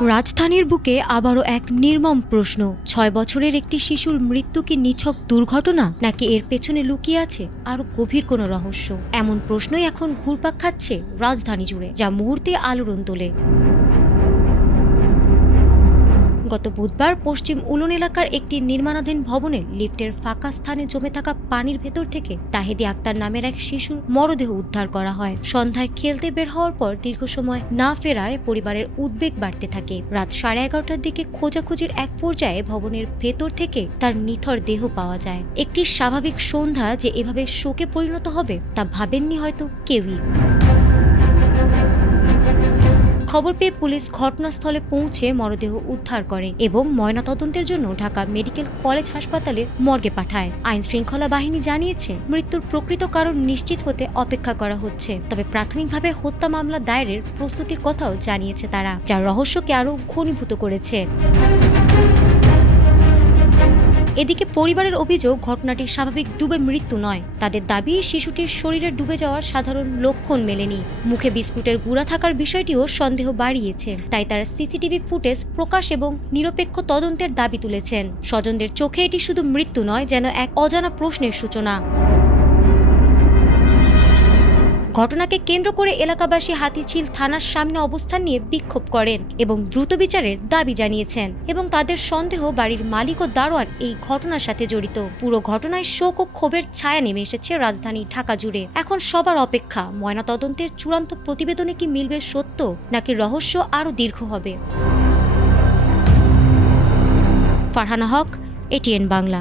রাজধানীর বুকে আবারও এক নির্মম প্রশ্ন। ৬ বছরের একটি শিশুর মৃত্যু কি নিছক দুর্ঘটনা, নাকি এর পেছনে লুকিয়ে আছে আরো গভীর কোনো রহস্য? এমন প্রশ্নই এখন ঘুরপাক খাচ্ছে রাজধানী জুড়ে, যা মুহূর্তে আলোড়ন তোলে। গত বুধবার পশ্চিম উলন এলাকার একটি নির্মাণাধীন ভবনের লিফটের ফাঁকা স্থানে জমে থাকা পানির ভেতর থেকে তাহেদি আক্তার নামের এক শিশুর মরদেহ উদ্ধার করা হয়। সন্ধ্যায় খেলতে বের হওয়ার পর দীর্ঘ সময় না ফেরায় পরিবারের উদ্বেগ বাড়তে থাকে। রাত 11:30টার দিকে খোঁজাখুঁজির এক পর্যায়ে ভবনের ভেতর থেকে তার নিথর দেহ পাওয়া যায়। একটি স্বাভাবিক সন্ধ্যা যে এভাবে শোকে পরিণত হবে তা ভাবেননি হয়তো কেউই। খবর পেয়ে পুলিশ ঘটনাস্থলে পৌঁছে মরদেহ উদ্ধার করে এবং ময়নাতদন্তের জন্য ঢাকা মেডিকেল কলেজ হাসপাতালে মর্গে পাঠায়। আইন শৃঙ্খলা বাহিনী জানিয়েছে, মৃত্যুর প্রকৃত কারণ নিশ্চিত হতে অপেক্ষা করা হচ্ছে। তবে প্রাথমিকভাবে হত্যা মামলা দায়েরের প্রস্তুতির কথাও জানিয়েছে তারা, যা রহস্যকে আরও ঘনীভূত করেছে। এদিকে পরিবারের অভিযোগ, ঘটনাটি স্বাভাবিক ডুবে মৃত্যু নয়। তাদের দাবি, শিশুটির শরীরে ডুবে যাওয়ার সাধারণ লক্ষণ মেলেনি। মুখে বিস্কুটের গুঁড়া থাকার বিষয়টিও সন্দেহ বাড়িয়েছে। তাই তারা সিসিটিভি ফুটেজ প্রকাশ এবং নিরপেক্ষ তদন্তের দাবি তুলেছেন। স্বজনদের চোখে এটি শুধু মৃত্যু নয়, যেন এক অজানা প্রশ্নের সূচনা। ঘটনাকে কেন্দ্র করে এলাকাবাসী হাতিরঝিল থানার সামনে অবস্থান নিয়ে বিক্ষোভ করেন এবং দ্রুত বিচারের দাবি জানিয়েছেন। এবং তাদের সন্দেহ, বাড়ির মালিক ও দারোয়ান এই ঘটনার সাথে জড়িত। পুরো ঘটনায় শোক ও ক্ষোভের ছায়া নেমে এসেছে রাজধানী ঢাকা জুড়ে। এখন সবার অপেক্ষা, ময়নাতদন্তের চূড়ান্ত প্রতিবেদনে কি মিলবে সত্য, নাকি রহস্য আরও দীর্ঘ হবে। ফারহানা হক, এটিএন বাংলা।